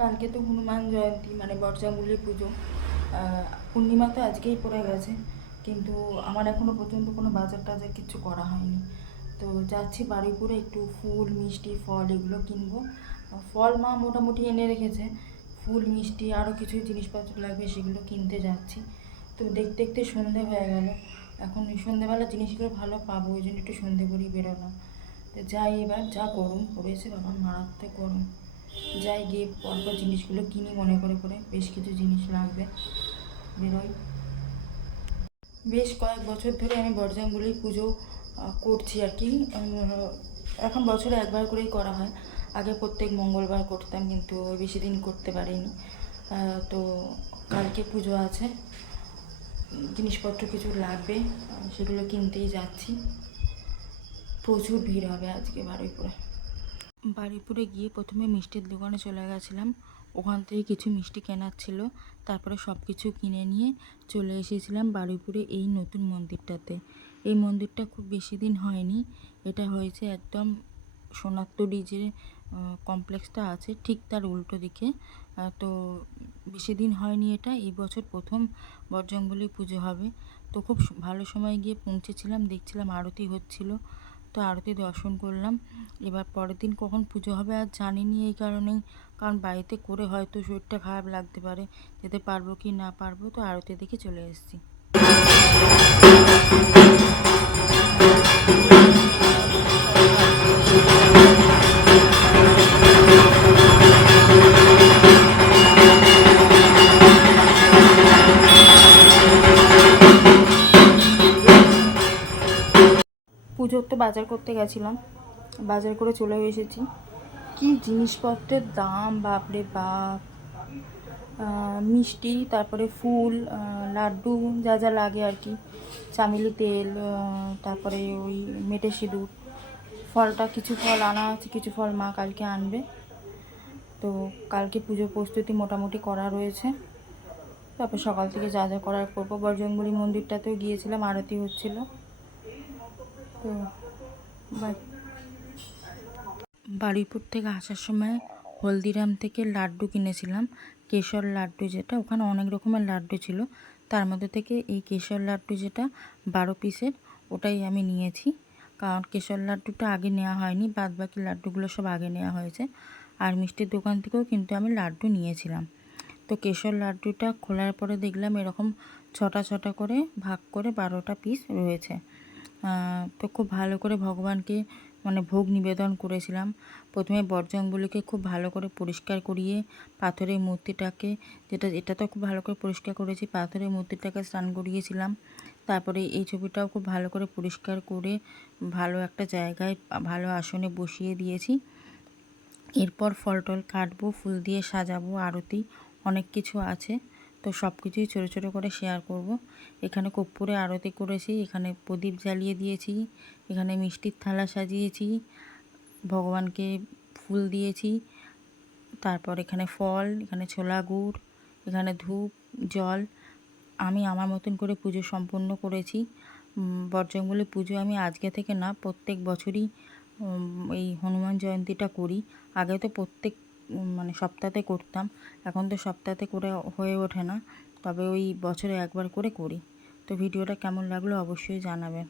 কালকে তো হনুমান জয়ন্তী মানে বর্ষামূলী পুজো। পূর্ণিমা তো আজকেই পড়ে গেছে, কিন্তু আমার এখনও পর্যন্ত কোনো বাজার টাজার কিছু করা হয়নি। তো যাচ্ছি বারুইপুরে, একটু ফুল মিষ্টি ফল এগুলো কিনবো। ফল মা মোটামুটি এনে রেখেছে, ফুল মিষ্টি আরও কিছু জিনিসপত্র লাগবে সেগুলো কিনতে যাচ্ছি। তো দেখতে দেখতে সন্ধে হয়ে গেল। এখন সন্ধেবেলা জিনিসগুলো ভালো পাবো, ওই জন্য একটু সন্ধে করেই বেরোলাম। তো যাই, এবার যা গরম পড়েছে বাবা, মারাত্মক গরম। যাই, গিয়ে পরপর জিনিসগুলো কিনি মনে করে করে, বেশ কিছু জিনিস লাগবে, বেরোই। বেশ কয়েক বছর ধরে আমি বর্জামগুলির পুজো করছি আর কি। এখন বছরে একবার করেই করা হয়। আগে প্রত্যেক মঙ্গলবার করতাম, কিন্তু বেশি দিন করতে পারিনি। তো কালকে পুজো আছে, জিনিসপত্র কিছু লাগবে, সেগুলো কিনতেই যাচ্ছি। প্রচুর ভিড় হবে আজকে বারুইপুরে। বারুইপুরে গিয়ে প্রথমে মিষ্টির দোকানে চলে গেছিলাম, ওখান থেকে কিছু মিষ্টি কেনার ছিল। তারপরে সব কিছু কিনে নিয়ে চলে এসেছিলাম বারুইপুরে এই নতুন মন্দিরটাতে। এই মন্দিরটা খুব বেশি দিন হয়নি, এটা হয়েছে একদম সোনারতরী যে কমপ্লেক্সটা আছে ঠিক তার উল্টো দিকে। তো বেশি দিন হয়নি, এটা এই বছর প্রথম বজরংবলী পুজো হবে। তো খুব ভালো সময় গিয়ে পৌঁছেছিলাম, দেখছিলাম আরতি হচ্ছিল, তো আরতি দর্শন করলাম। এবার পরের দিন কখন পুজো হবে আর জানিনি, এই কারণেই, কারণ বাড়িতে করে হয়তো শরীরটা খারাপ লাগতে পারে, যেতে পারবো কি না পারবো। তো আরতি দেখে চলে এসেছি। পুজোর তো বাজার করতে গেছিলাম, বাজার করে চলেও এসেছি। কি জিনিসপত্রের দাম, বাপরে বাপ! মিষ্টি, তারপরে ফুল, লাড্ডু, যা যা লাগে আর কি, চামেলি তেল, তারপরে ওই মেটে সিঁদুর, ফলটা কিছু ফল আনা আছে, কিছু ফল মা কালকে আনবে। তো কালকে পুজোর প্রস্তুতি মোটামুটি করা রয়েছে। তারপর সকাল থেকে যা যা করার করবো। বজরংবলী মন্দিরটাতেও গিয়েছিলাম, আরতি হচ্ছিল। তো বারুইপুর থেকে আসার সময় হলদিরাম থেকে লাড্ডু কিনেছিলাম, কেশর লাড্ডু যেটা, ওখানে অনেক রকমের লাড্ডু ছিল, তার মধ্যে থেকে এই কেশর লাড্ডু যেটা 12 পিসের, ওটাই আমি নিয়েছি। কারণ কেশর লাড্ডুটা আগে নেওয়া হয়নি, বাদ বাকি লাড্ডুগুলো সব আগে নেওয়া হয়েছে। আর মিষ্টির দোকান থেকেও কিন্তু আমি লাড্ডু নিয়েছিলাম। তো কেশর লাড্ডুটা খোলার পরে দেখলাম এরকম ছটা ছটা করে ভাগ করে 12টা পিস রয়েছে। তো খুব ভালো করে ভগবানকে মানে ভোগ নিবেদন করেছিলাম। প্রথমে বজরংবলীকে খুব ভালো করে পরিষ্কার করিয়ে পাথরের মূর্তিটাকে, এটা তো খুব ভালো করে পরিষ্কার করেছি, পাথরের মূর্তিটাকে স্নান করিয়েছিলাম। তারপরে এই ছবিটাও খুব ভালো করে পরিষ্কার করে ভালো একটা জায়গায় ভালো আসনে বসিয়ে দিয়েছি। এরপর ফল টল কাটবো, ফুল দিয়ে সাজাবো, আরতি অনেক কিছু আছে। তো সব কিছুই ছোটো ছোটো করে শেয়ার করব। এখানে কর্পূরে আরতি করেছি, এখানে প্রদীপ জ্বালিয়ে দিয়েছি, এখানে মিষ্টির থালা সাজিয়েছি, ভগবানকে ফুল দিয়েছি, তারপর এখানে ফল, এখানে ছোলা গুড়, এখানে ধূপ, জল। আমি আমার মতন করে পুজো সম্পন্ন করেছি। বজরংবলী পুজো আমি আজকে থেকে না, প্রত্যেক বছরই এই হনুমান জয়ন্তীটা করি। আগে তো প্রত্যেক মানে সপ্তাহে করতাম, এখন তো সপ্তাহে করে হয়ে ওঠে না, তবে ওই বছরে একবার করে করি। তো ভিডিওটা কেমন লাগলো অবশ্যই জানাবেন।